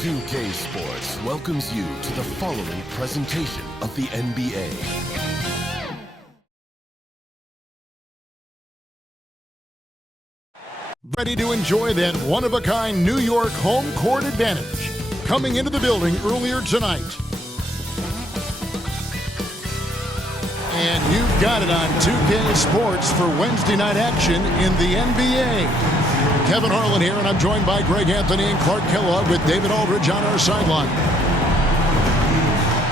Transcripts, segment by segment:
2K Sports welcomes you to the following presentation of the NBA. Ready to enjoy that one-of-a-kind New York home court advantage. Coming into the building earlier tonight. And you've got it on 2K Sports for Wednesday night action in the NBA. Kevin Harlan here, and I'm joined by Greg Anthony and Clark Kellogg with David Aldridge on our sideline.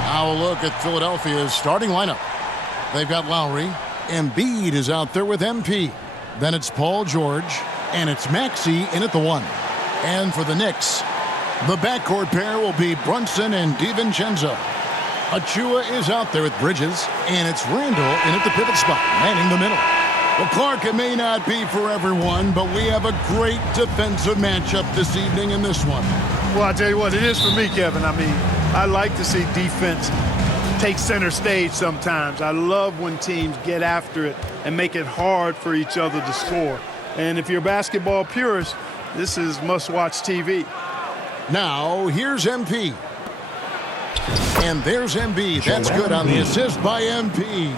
Now a look at Philadelphia's starting lineup. They've got Lowry. Embiid is out there with MP. Then it's Paul George. And it's Maxey in at the 1. And for the Knicks, the backcourt pair will be Brunson and DiVincenzo. Achua is out there with Bridges, and it's Randall in at the pivot spot, manning the middle. Well, Clark, it may not be for everyone, but we have a great defensive matchup this evening in this one. Well, I tell you what, it is for me, Kevin. I mean, I like to see defense take center stage sometimes. I love when teams get after it and make it hard for each other to score. And if you're a basketball purist, this is must-watch TV. Now, here's MP. And there's Embiid. That's good on the assist by MP.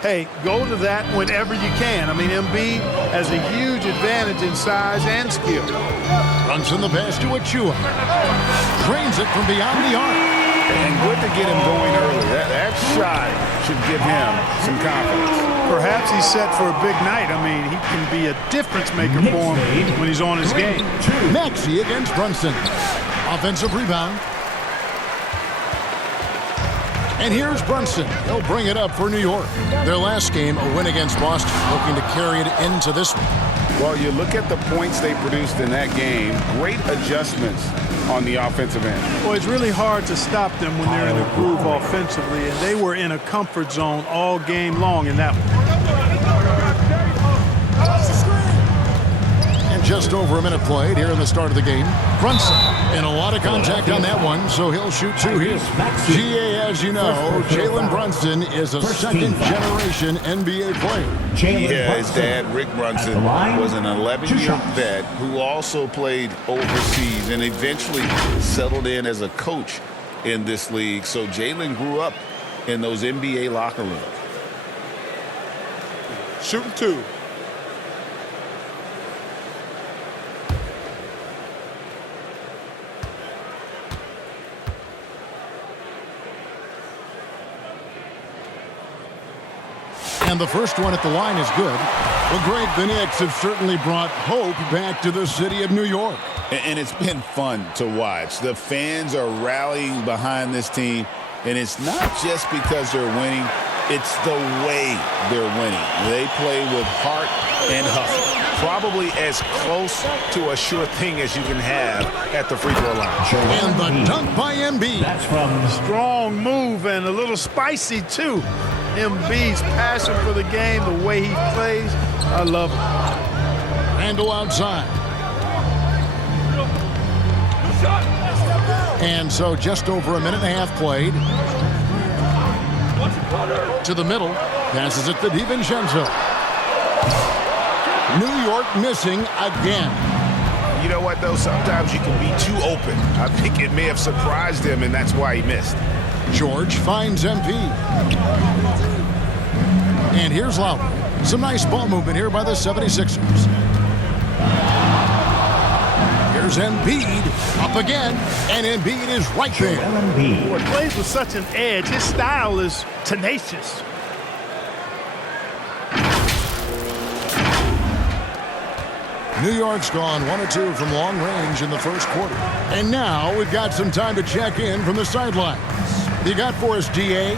Hey, go to that whenever you can. I mean, Embiid has a huge advantage in size and skill. Brunson the pass to Achua. Trains it from beyond the arc. And good to get him going early. That shot should give him some confidence. Perhaps he's set for a big night. I mean, he can be a difference maker for him when he's on his game. Maxey against Brunson. Offensive rebound. And here's Brunson. He'll bring it up for New York. Their last game, a win against Boston, looking to carry it into this one. Well, you look at the points they produced in that game. Great adjustments on the offensive end. Well, it's really hard to stop them when they're in a groove offensively, and they were in a comfort zone all game long in that one. And just over a minute played here in the start of the game. Brunson, and a lot of contact on that one, so he'll shoot two here. GA, as you know, Jalen Brunson is a second-generation NBA player. Yeah, his dad, Rick Brunson, was an 11-year vet who also played overseas and eventually settled in as a coach in this league. So Jalen grew up in those NBA locker rooms. Shooting two. And the first one at the line is good. Well, Greg, the Knicks have certainly brought hope back to the city of New York. And it's been fun to watch. The fans are rallying behind this team, and it's not just because they're winning. It's the way they're winning. They play with heart and hustle. Probably as close to a sure thing as you can have at the free throw line. And the dunk by Embiid. That's from strong move and a little spicy, too. Embiid's passion for the game, the way he plays, I love it. Randall outside. And so just over a minute and a half played. To the middle. Passes it to DiVincenzo. New York missing again. You know what, though? Sometimes you can be too open. I think it may have surprised him, and that's why he missed. George finds MP. And here's Lowry. Some nice ball movement here by the 76ers. Here's Embiid up again, and Embiid is right there. He plays with such an edge. His style is tenacious. New York's gone 1 of 2 from long range in the first quarter. And now we've got some time to check in from the sidelines. You got for us, DA?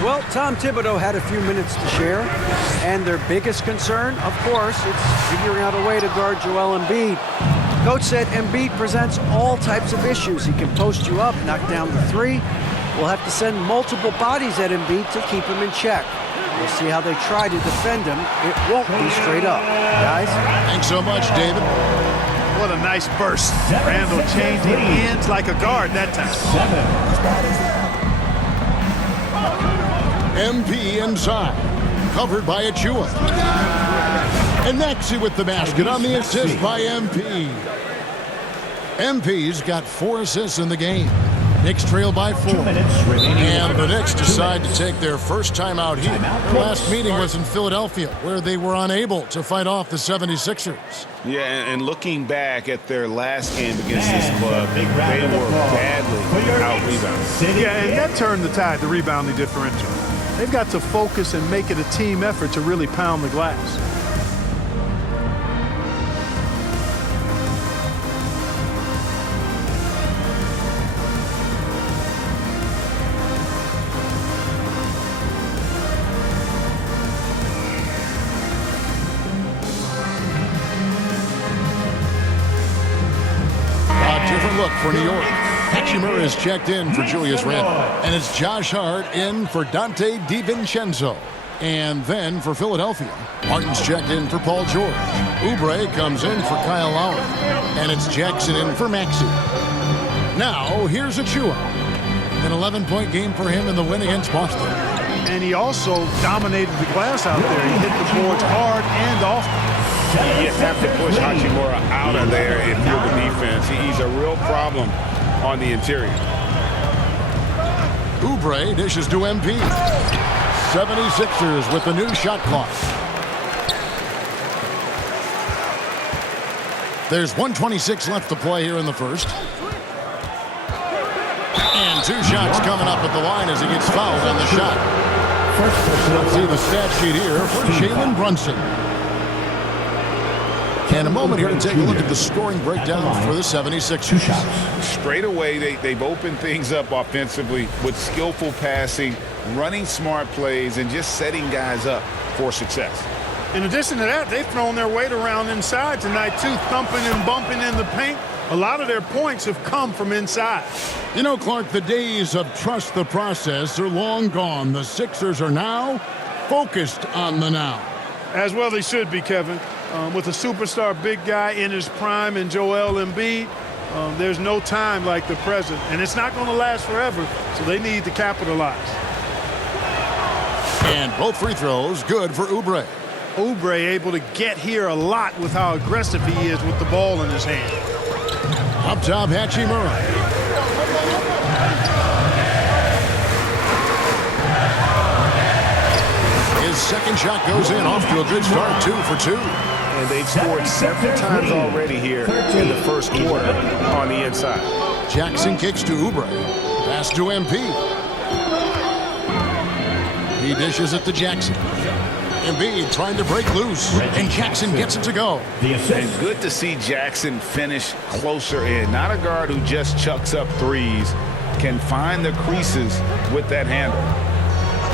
Well, Tom Thibodeau had a few minutes to share, and their biggest concern, of course, it's figuring out a way to guard Joel Embiid. Coach said Embiid presents all types of issues. He can post you up, knock down the three. We'll have to send multiple bodies at Embiid to keep him in check. We'll see how they try to defend him. It won't be straight up, guys. Thanks so much, David. What a nice burst. Randall changing ends like a guard that time. MP inside. Covered by Achua. And Maxey with the basket on the assist by MP. MP's got 4 assists in the game. Knicks trail by 4. And the Knicks decide to take their first time out here. Their last meeting was in Philadelphia, where they were unable to fight off the 76ers. Yeah, and looking back at their last game against this club, they were badly out-rebounded. Yeah, and that turned the tide, the rebounding differential. They've got to focus and make it a team effort to really pound the glass. Look for New York. Hachimura is checked in for Julius Randle. And it's Josh Hart in for Dante DiVincenzo. And then for Philadelphia, Martin's checked in for Paul George. Oubre comes in for Kyle Lowry. And it's Jackson in for Maxey. Now, here's Achiuwa. An 11-point game for him in the win against Boston. And he also dominated the glass out there. He hit the boards hard and often. You have to push Hachimura out of there and feel the defense. He's a real problem on the interior. Oubre dishes to MP. 76ers with the new shot clock. There's 1:26 left to play here in the first. And 2 shots coming up at the line as he gets fouled on the shot. Let's see the stat sheet here for Jalen Brunson. And a moment here to take a look at the scoring breakdown for the 76ers. Straight away, they've opened things up offensively with skillful passing, running smart plays, and just setting guys up for success. In addition to that, they've thrown their weight around inside tonight, too, thumping and bumping in the paint. A lot of their points have come from inside. You know, Clark, the days of trust the process are long gone. The Sixers are now focused on the now. As well they should be, Kevin. With a superstar big guy in his prime in Joel Embiid, there's no time like the present. And it's not going to last forever, so they need to capitalize. And both free throws good for Oubre. Oubre able to get here a lot with how aggressive he is with the ball in his hand. Up top, Hachimura. His second shot goes in, off to a good start, 2 for 2. And they've scored several times already here in the first quarter on the inside. Jackson kicks to Oubre. Pass to MP. He dishes it to Jackson. Embiid trying to break loose, and Jackson gets it to go. And good to see Jackson finish closer in. Not a guard who just chucks up threes, can find the creases with that handle.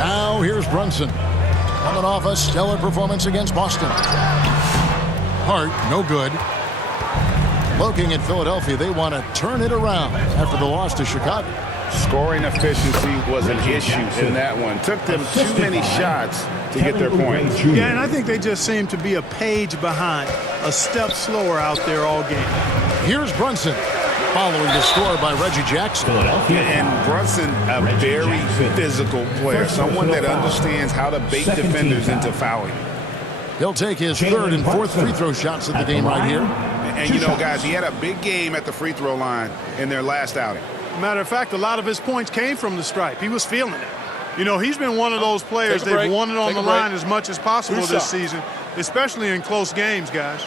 Now here's Brunson. Coming off a stellar performance against Boston. Hart, no good. Looking at Philadelphia, they want to turn it around after the loss to Chicago. Scoring efficiency was an issue in that one. Took them too many shots to get their points. Yeah, and I think they just seem to be a page behind, a step slower out there all game. Here's Brunson, following the score by Reggie Jackson. And Brunson, a very physical player, someone that understands how to bait defenders into fouling. He'll take his third and fourth free throw shots of the game right here. And you know, guys, he had a big game at the free throw line in their last outing. Matter of fact, a lot of his points came from the stripe. He was feeling it. You know, he's been one of those players they've wanted on the line as much as possible this season, especially in close games, guys.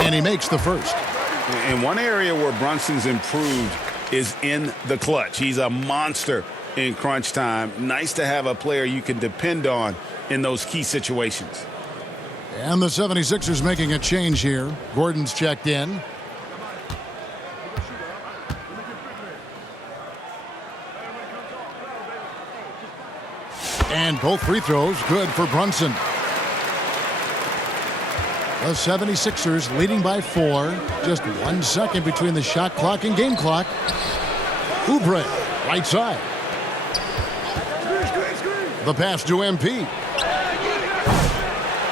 And he makes the first. And one area where Brunson's improved is in the clutch. He's a monster in crunch time. Nice to have a player you can depend on in those key situations. And the 76ers making a change here. Gordon's checked in. And both free throws good for Brunson. The 76ers leading by 4. Just 1 second between the shot clock and game clock. Oubre, right side. The pass to MP.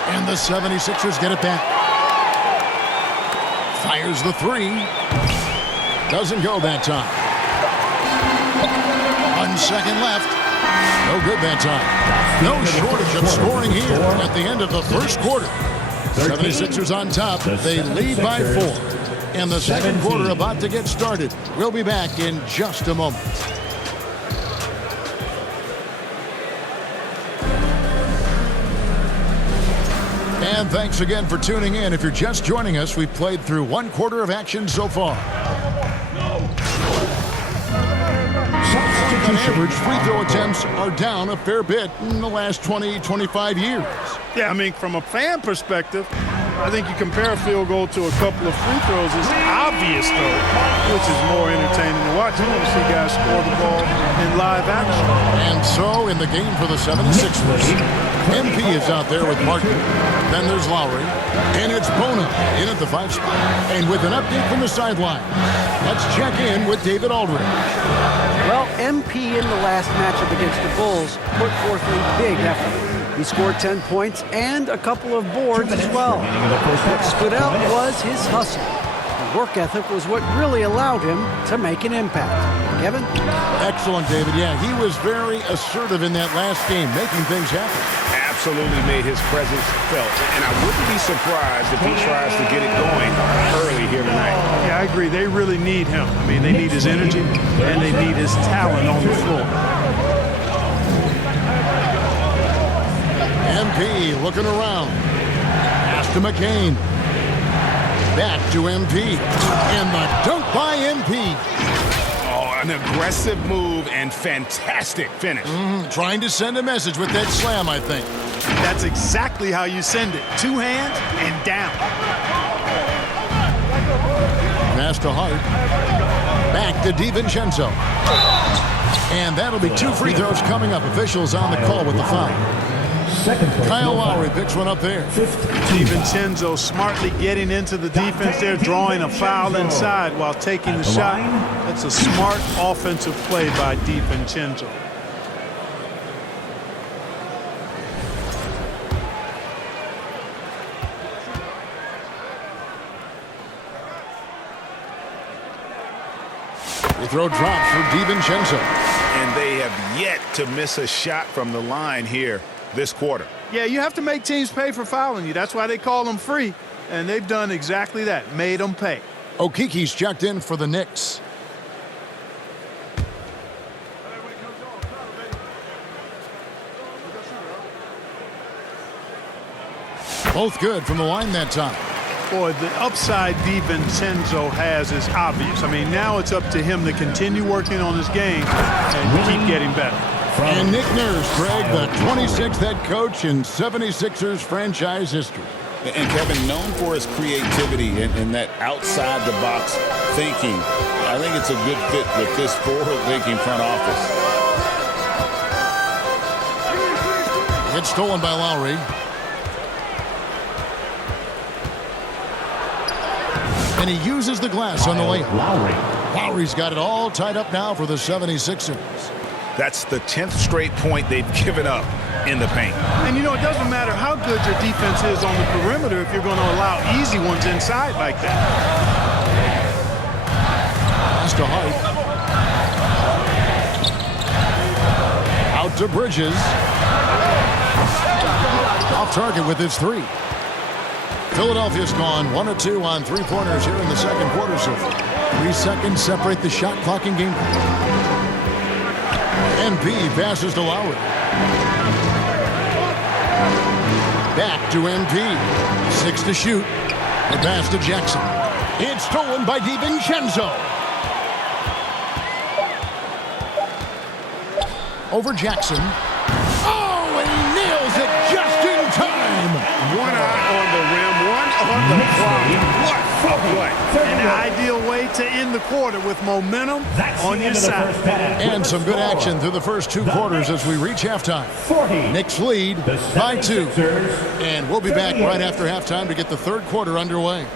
And the 76ers get it back. Fires the 3. Doesn't go that time. 1 second left. No good that time. No shortage of scoring here at the end of the first quarter. 76ers on top. They lead by 4. And the second quarter about to get started. We'll be back in just a moment. And thanks again for tuning in. If you're just joining us, we've played through one quarter of action so far. On average, free throw attempts are down a fair bit in the last 20, 25 years. Yeah, I mean, from a fan perspective, I think you compare a field goal to a couple of free throws. It's obvious, though, which is more entertaining to watch. You want to see guys score the ball in live action. And so, in the game for the 76ers, MP is out there with Martin. Then there's Lowry. And it's Bona in at the 5 spot. And with an update from the sideline, let's check in with David Aldridge. Well, MP in the last matchup against the Bulls put forth a big effort. He scored 10 points and a couple of boards as well. What stood out was his hustle. The work ethic was what really allowed him to make an impact. Kevin? Excellent, David. Yeah, he was very assertive in that last game, making things happen. Absolutely made his presence felt. And I wouldn't be surprised if he tries to get it going early here tonight. Yeah, I agree. They really need him. I mean, they need his energy, and they need his talent on the floor. MP looking around. Pass to McCain. Back to MP. And the dunk by MP. Oh, an aggressive move and fantastic finish. Trying to send a message with that slam, I think. That's exactly how you send it. 2 hands and down. Pass to Hart. Back to DiVincenzo. And that'll be 2 free throws coming up. Officials on the call with the foul. Kyle Lowry picks one up there. DiVincenzo smartly getting into the defense there, drawing a foul inside while taking the shot. That's a smart offensive play by DiVincenzo. The throw drops for DiVincenzo. And they have yet to miss a shot from the line here this quarter. Yeah, you have to make teams pay for fouling you. That's why they call them free. And they've done exactly that, made them pay. Okiki's checked in for the Knicks. Both good from the line that time. Boy, the upside DiVincenzo has is obvious. I mean, now it's up to him to continue working on his game and keep getting better. And Nick Nurse, Greg, the 26th head coach in 76ers franchise history. And Kevin, known for his creativity and that outside-the-box thinking, I think it's a good fit with this forward-thinking front office. It's stolen by Lowry. And he uses the glass on the layup. Lowry's got it all tied up now for the 76ers. That's the 10th straight point they've given up in the paint. And, you know, it doesn't matter how good your defense is on the perimeter if you're going to allow easy ones inside like that. Pass to Hart. Out to Bridges. Off target with his 3. Philadelphia's gone 1 of 2 on 3-pointers here in the second quarter so far. 3 seconds separate the shot clock and game clock. MP passes to Lowry. Back to MP. 6 to shoot. The pass to Jackson. It's stolen by DiVincenzo. Over Jackson. Oh, and he nails it just in time. One eye on the rim, one on the clock. What a play. An ideal way to end the quarter with momentum on your side. And some good action through the first 2 quarters as we reach halftime. Knicks lead by 2. And we'll be back right after halftime to get the third quarter underway.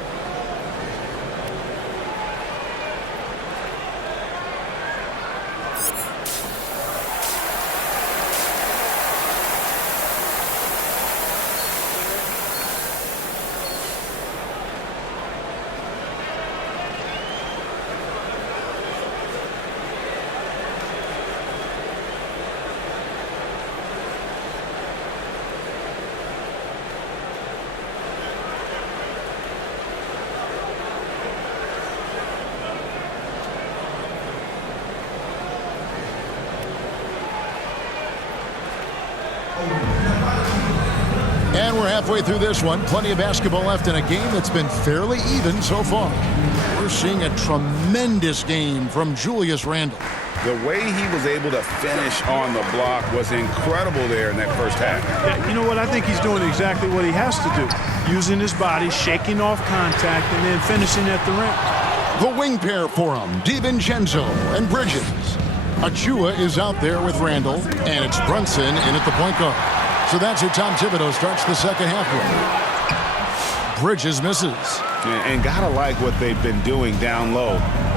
And we're halfway through this one. Plenty of basketball left in a game that's been fairly even so far. We're seeing a tremendous game from Julius Randle. The way he was able to finish on the block was incredible there in that first half. Yeah, you know what? I think he's doing exactly what he has to do. Using his body, shaking off contact, and then finishing at the rim. The wing pair for him, DiVincenzo and Bridges. Achua is out there with Randle, and it's Brunson in at the point guard. So that's who Tom Thibodeau starts the second half with. Bridges misses. And gotta like what they've been doing down low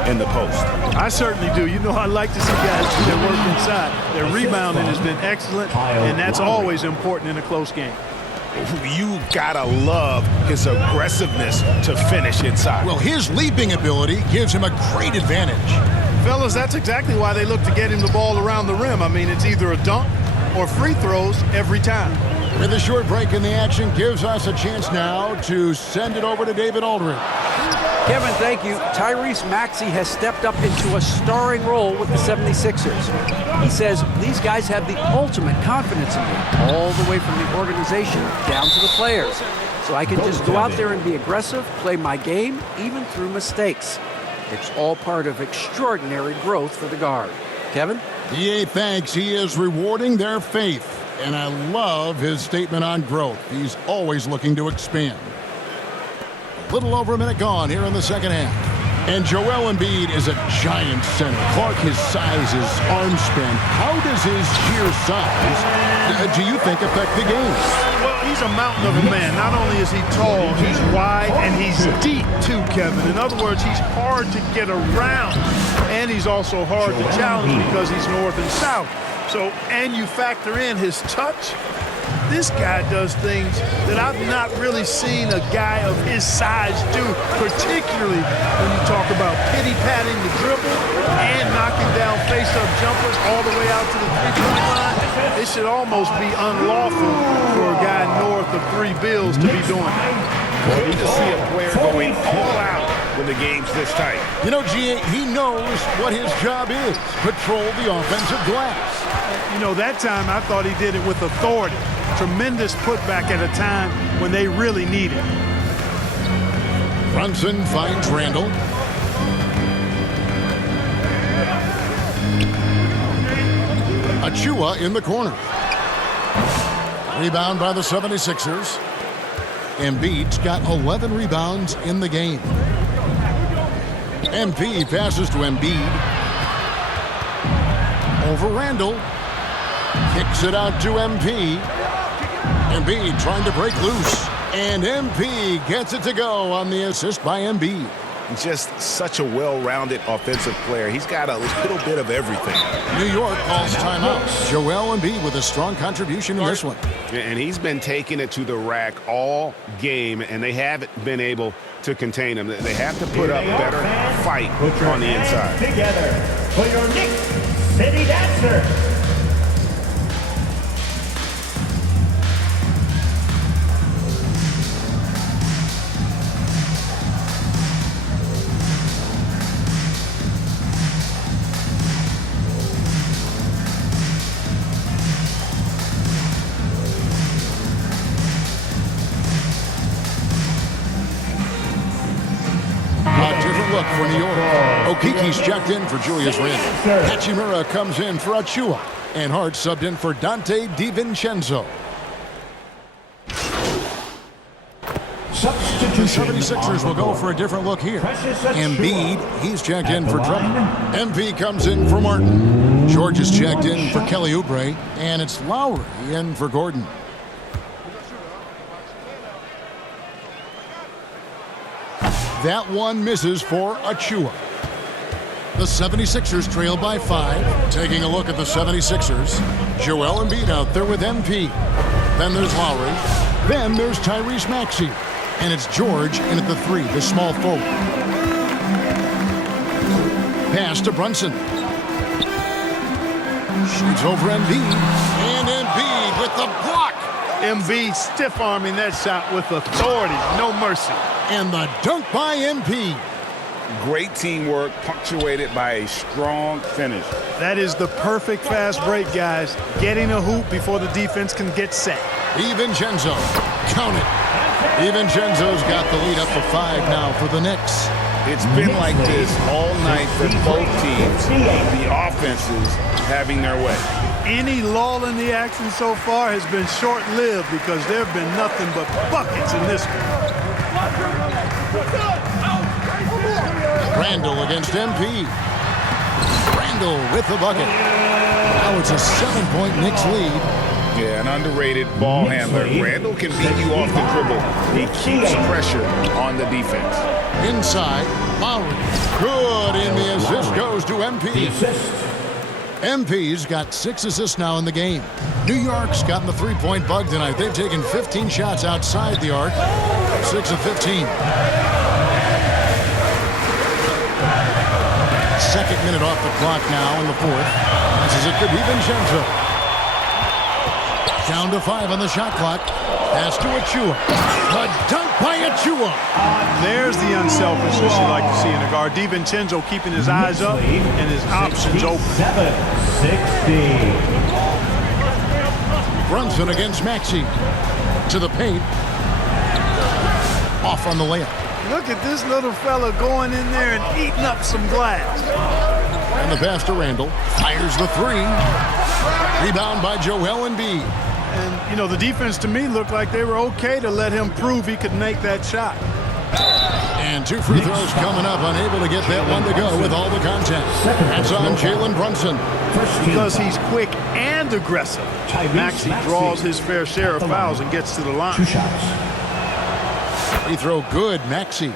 in the post. I certainly do. You know, I like to see guys do their work inside. Their rebounding has been excellent, and that's always important in a close game. You gotta love his aggressiveness to finish inside. Well, his leaping ability gives him a great advantage. Fellas, that's exactly why they look to get him the ball around the rim. I mean, it's either a dunk or free throws every time. With a short break in the action gives us a chance now to send it over to David Aldridge. Kevin, thank you. Tyrese Maxey has stepped up into a starring role with the 76ers. He says these guys have the ultimate confidence in me, all the way from the organization down to the players. So I can just go out there and be aggressive, play my game, even through mistakes. It's all part of extraordinary growth for the guard. Kevin? DA thanks. He is rewarding their faith. And I love his statement on growth. He's always looking to expand. A little over a minute gone here in the second half. And Joel Embiid is a giant center. Clark, his size, his arm span. How does his sheer size, do you think, affect the game? Well, he's a mountain of a man. Not only is he tall, he's wide, and he's deep too, Kevin. In other words, he's hard to get around. And he's also hard to challenge because he's north and south. So, and you factor in his touch, this guy does things that I've not really seen a guy of his size do, particularly when you talk about pity-patting the dribble and knocking down face-up jumpers all the way out to the three-point line. It should almost be unlawful for a guy north of 3 bills to be doing that. Well, you just see a player going all out when the game's this tight. You know, G.A., he knows what his job is. Patrol the offensive glass. You know, that time I thought he did it with authority. Tremendous putback at a time when they really need it. Brunson finds Randle. Achua in the corner. Rebound by the 76ers. Embiid's got 11 rebounds in the game. MP passes to Embiid. Over Randle. Kicks it out to MP. Embiid trying to break loose. And MP gets it to go on the assist by Embiid. Just such a well-rounded offensive player. He's got a little bit of everything. New York calls timeout. Joel Embiid with a strong contribution in this one. And he's been taking it to the rack all game, and they haven't been able to contain him. They have to put up better fight on the inside. Together for your Knicks City Dancer. For New York, Okiki's checked in for Julius Randle. Hachimura comes in for Achua. And Hart subbed in for Dante DiVincenzo. The 76ers will go for a different look here. Embiid, he's checked in for Drummond. MP comes in for Martin. George is checked in for Kelly Oubre. And it's Lowry in for Gordon. That one misses for Achua. The 76ers trail by 5. Taking a look at the 76ers. Joel Embiid out there with MP. Then there's Lowry. Then there's Tyrese Maxey. And it's George in at the 3, the small forward. Pass to Brunson. Shoots over Embiid. And Embiid with the block. Embiid stiff-arming that shot with authority. No mercy. And the dunk by MP. Great teamwork punctuated by a strong finish. That is the perfect fast break, guys. Getting a hoop before the defense can get set. DiVincenzo, count it. DiVincenzo's got the lead up to 5 now for the Knicks. It's been like this all night for both teams. The offenses having their way. Any lull in the action so far has been short-lived because there have been nothing but buckets in this one. Randall against MP. Randall with the bucket. Now it's a 7-point Knicks lead. Yeah, an underrated ball handler. Randall can beat you off the dribble. He keeps pressure on the defense. Inside, Lowry. Good, and the assist goes to MP. MP's got 6 assists now in the game. New York's gotten the three-point bug tonight. They've taken 15 shots outside the arc. 6 of 15. Second minute off the clock now in the fourth. Passes it to DiVincenzo. Down to 5 on the shot clock. Pass to Achua. A dunk by Achua. There's the unselfishness you like to see in a guard. DiVincenzo keeping his eyes up and his options open. 7-16. Brunson against Maxey. To the paint. Off on the layup. Look at this little fella going in there and eating up some glass. And the pass to Randall. Fires the 3. Rebound by Joel Embiid. And, you know, the defense to me looked like they were okay to let him prove he could make that shot. And 2 free throws coming up. Unable to get that one to go with all the contact. That's on Jalen Brunson. Because he's quick and aggressive. Maxey draws his fair share of fouls and gets to the line. 2 shots. Free throw good, Maxey.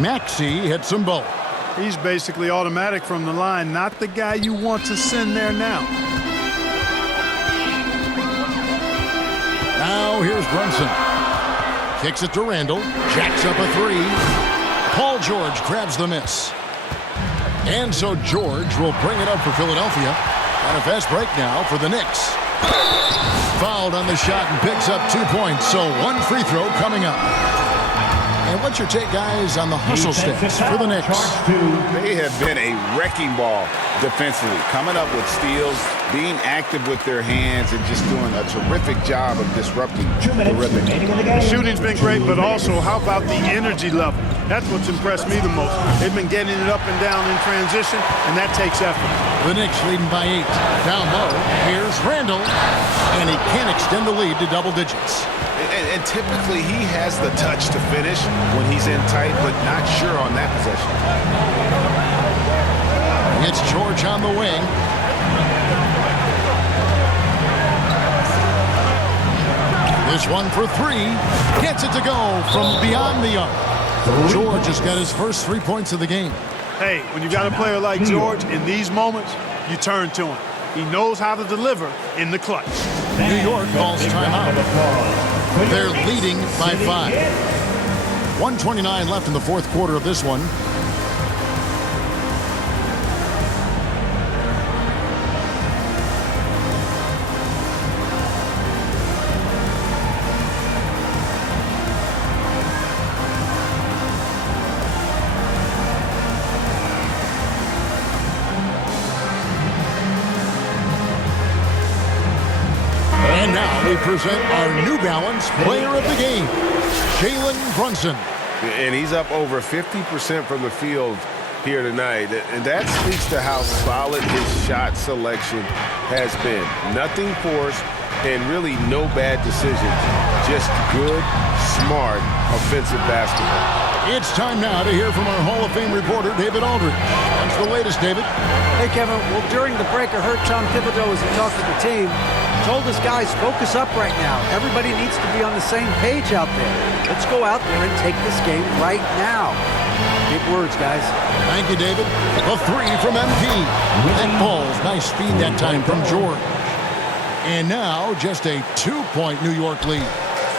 Maxey hits them both. He's basically automatic from the line, not the guy you want to send there now. Now here's Brunson. Kicks it to Randall. Jacks up a 3. Paul George grabs the miss. And so George will bring it up for Philadelphia. On a fast break now for the Knicks. Fouled on the shot and picks up 2 points. So 1 free throw coming up. And what's your take, guys, on the hustle sticks for the Knicks? They have been a wrecking ball defensively, coming up with steals, being active with their hands, and just doing a terrific job of disrupting the rhythm. The shooting's been great, but also how about the energy level? That's what's impressed me the most. They've been getting it up and down in transition, and that takes effort. The Knicks leading by 8. Down low, here's Randall, and he can't extend the lead to double digits. And typically he has the touch to finish when he's in tight, but not sure on that possession. It's George on the wing. This one for 3. Gets it to go from beyond the arc. George has got his first 3 points of the game. Hey, when you got a player like George, in these moments, you turn to him. He knows how to deliver in the clutch. New York calls timeout. They're leading by 5. 1:29 left in the fourth quarter of this one. And now we present our New Balance player of the game, Jalen Brunson. And he's up over 50% from the field here tonight. And that speaks to how solid his shot selection has been. Nothing forced and really no bad decisions. Just good, smart, offensive basketball. It's time now to hear from our Hall of Fame reporter, David Aldridge. What's the latest, David? Hey, Kevin. Well, during the break, I heard Tom Thibodeau, as he talked to the team, told his guys, focus up right now. Everybody needs to be on the same page out there. Let's go out there and take this game right now. Big words, guys. Thank you, David. A 3 from MP. That falls. Nice speed that time from George. And now just a 2-point New York lead.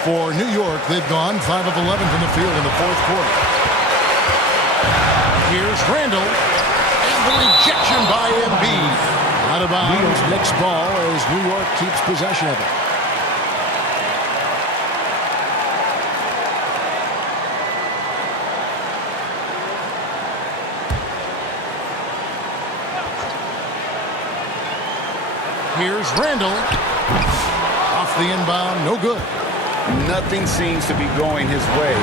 For New York, they've gone 5 of 11 from the field in the fourth quarter. Here's Randall. And the rejection by Embiid. Out of bounds. Knicks ball as New York keeps possession of it. Here's Randall. Off the inbound, no good. Nothing seems to be going his way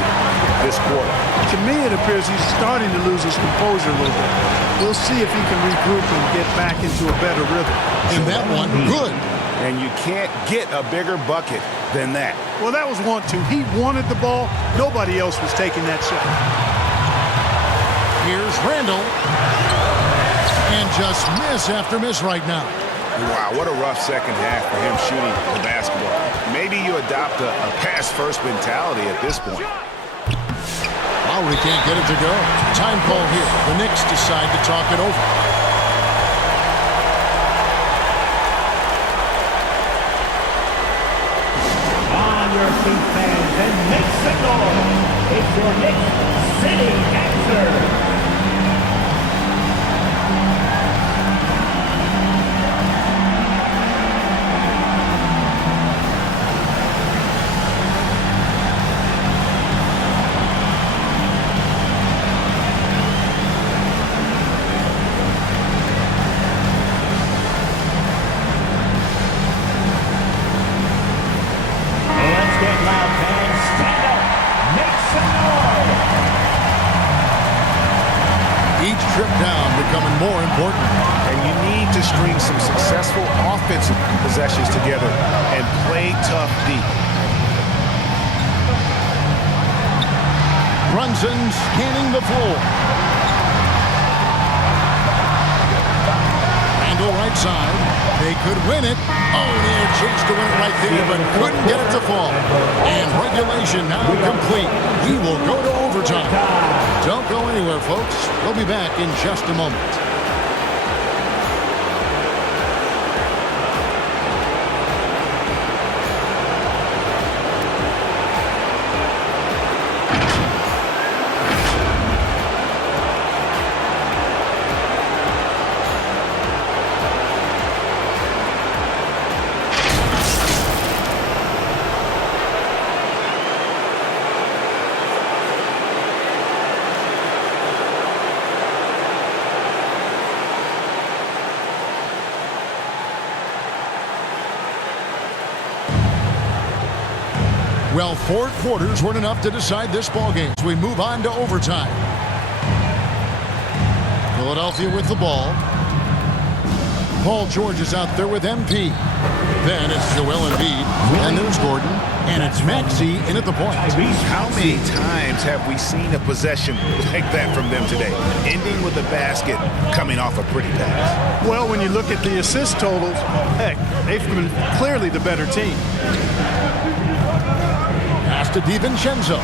this quarter. To me, it appears he's starting to lose his composure a little bit. We'll see if he can regroup and get back into a better rhythm. And that one, good. And you can't get a bigger bucket than that. Well, that was 1-2. He wanted the ball. Nobody else was taking that shot. Here's Randall. And just miss after miss right now. Wow, what a rough second half for him shooting the basketball. Maybe you adopt a pass-first mentality at this point. Lowry can't get it to go. Time call here. The Knicks decide to talk it over. On your feet, fans, and make some noise. It's your Knicks City Dancer. Trip down becoming more important. And you need to string some successful offensive possessions together and play tough deep. Brunson scanning the floor. Randall right side. They could win it. Oh, they had a chance to win it right there, but couldn't get it to fall. And regulation now complete. We will go to overtime. Don't go anywhere, folks. We'll be back in just a moment. Well, 4 quarters weren't enough to decide this ballgame. So we move on to overtime. Philadelphia with the ball. Paul George is out there with MP. Then it's Joel Embiid. And there's Gordon. And it's Maxey in at the point. How many times have we seen a possession like that from them today? Ending with a basket, coming off a pretty pass. Well, when you look at the assist totals, heck, they've been clearly the better team. Pass to DiVincenzo.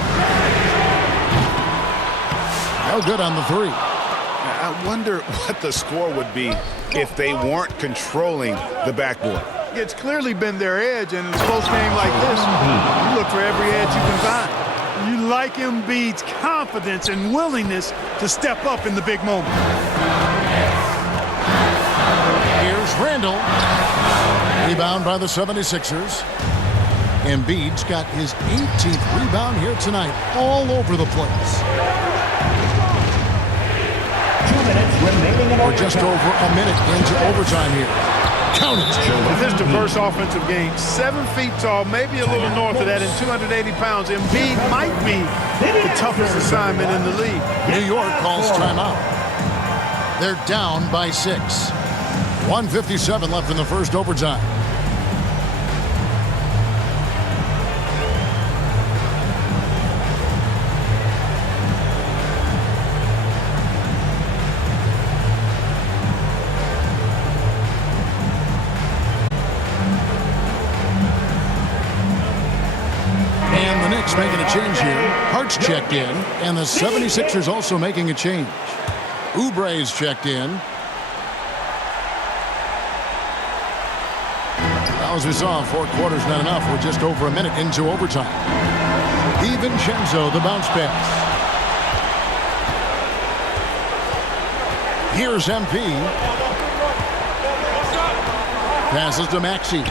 No good on the 3. I wonder what the score would be if they weren't controlling the backboard. It's clearly been their edge, and in a close game like this, you look for every edge you can find. You like Embiid's confidence and willingness to step up in the big moment. Here's Randall. Rebound by the 76ers. Embiid's got his 18th rebound here tonight, all over the place. 2 minutes remaining in We're just over a minute into overtime here. Count it. With this diverse offensive game, 7 feet tall, maybe a little north of that, and 280 pounds, Embiid might be the toughest assignment in the league. New York calls timeout. They're down by 6. 1:57 left in the first overtime. Making a change here. Hart's checked in, and the 76ers also making a change. Oubre's checked in. Now, as we saw, 4 quarters not enough. We're just over a minute into overtime. DiVincenzo, the bounce pass. Here's MP. Passes to Maxey.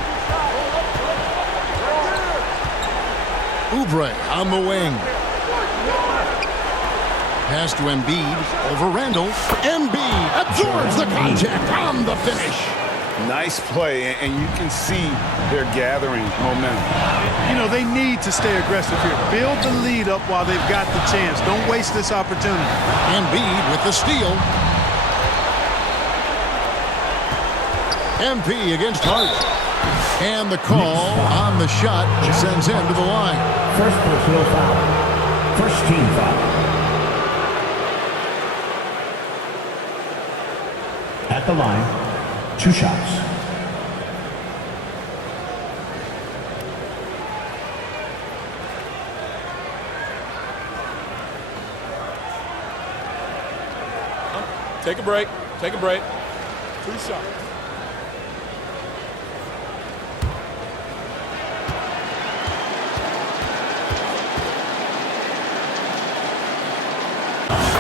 Oubre on the wing. Pass to Embiid over Randall. Embiid absorbs the contact on the finish. Nice play, and you can see they're gathering momentum. You know, they need to stay aggressive here. Build the lead up while they've got the chance. Don't waste this opportunity. Embiid with the steal. MP against Hart. And the call on the shot sends him to the line. First personal foul. First team foul. At the line, 2 shots. Take a break. Take a break. 2 shots.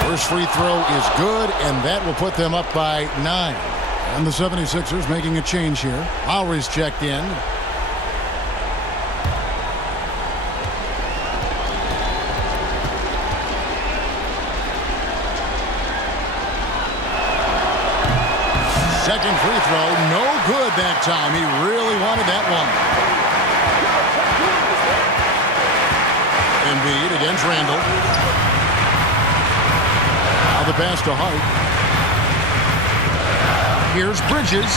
First free throw is good, and that will put them up by 9. And the 76ers making a change here. Lowry's checked in. Second free throw, no good that time. He really wanted that one. Embiid against Randall. Now the pass to Hart. Here's Bridges.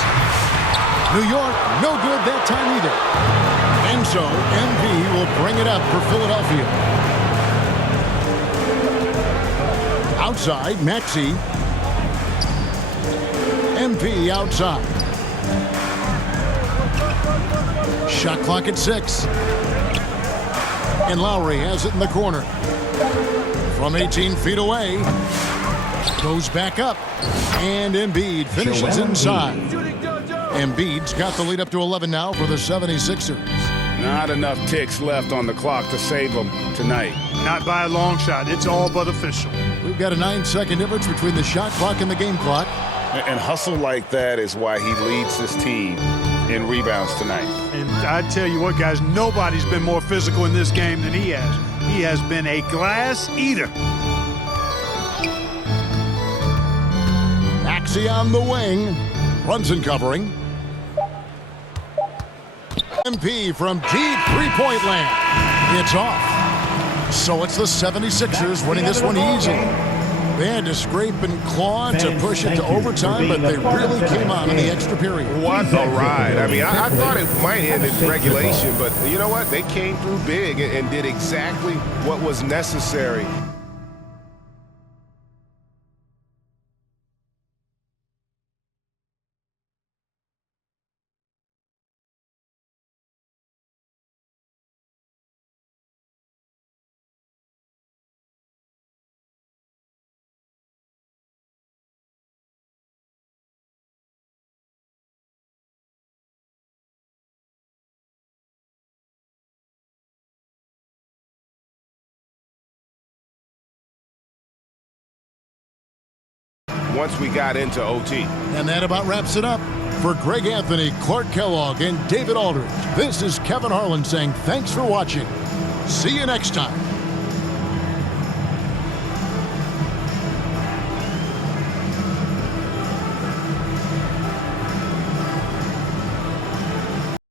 New York, no good that time either. And so, MV will bring it up for Philadelphia. Outside, Maxey. MP outside. Shot clock at 6. And Lowry has it in the corner. From 18 feet away. Goes back up. And Embiid finishes inside. Embiid's got the lead up to 11 now for the 76ers. Not enough ticks left on the clock to save them tonight. Not by a long shot. It's all but official. We've got a 9-second difference between the shot clock and the game clock. And hustle like that is why he leads this team in rebounds tonight. And I tell you what, guys, nobody's been more physical in this game than he has. He has been a glass eater. Maxey on the wing. Brunson covering. MP from deep three-point land. It's off. So it's the 76ers winning this one easily. They had to scrape and claw to push it to overtime, but they really came on in the extra period. What a ride. I mean, I thought it might end in regulation, but you know what? They came through big and did exactly what was necessary. Once we got into OT. And that about wraps it up. For Greg Anthony, Clark Kellogg, and David Aldridge, this is Kevin Harlan saying thanks for watching. See you next time.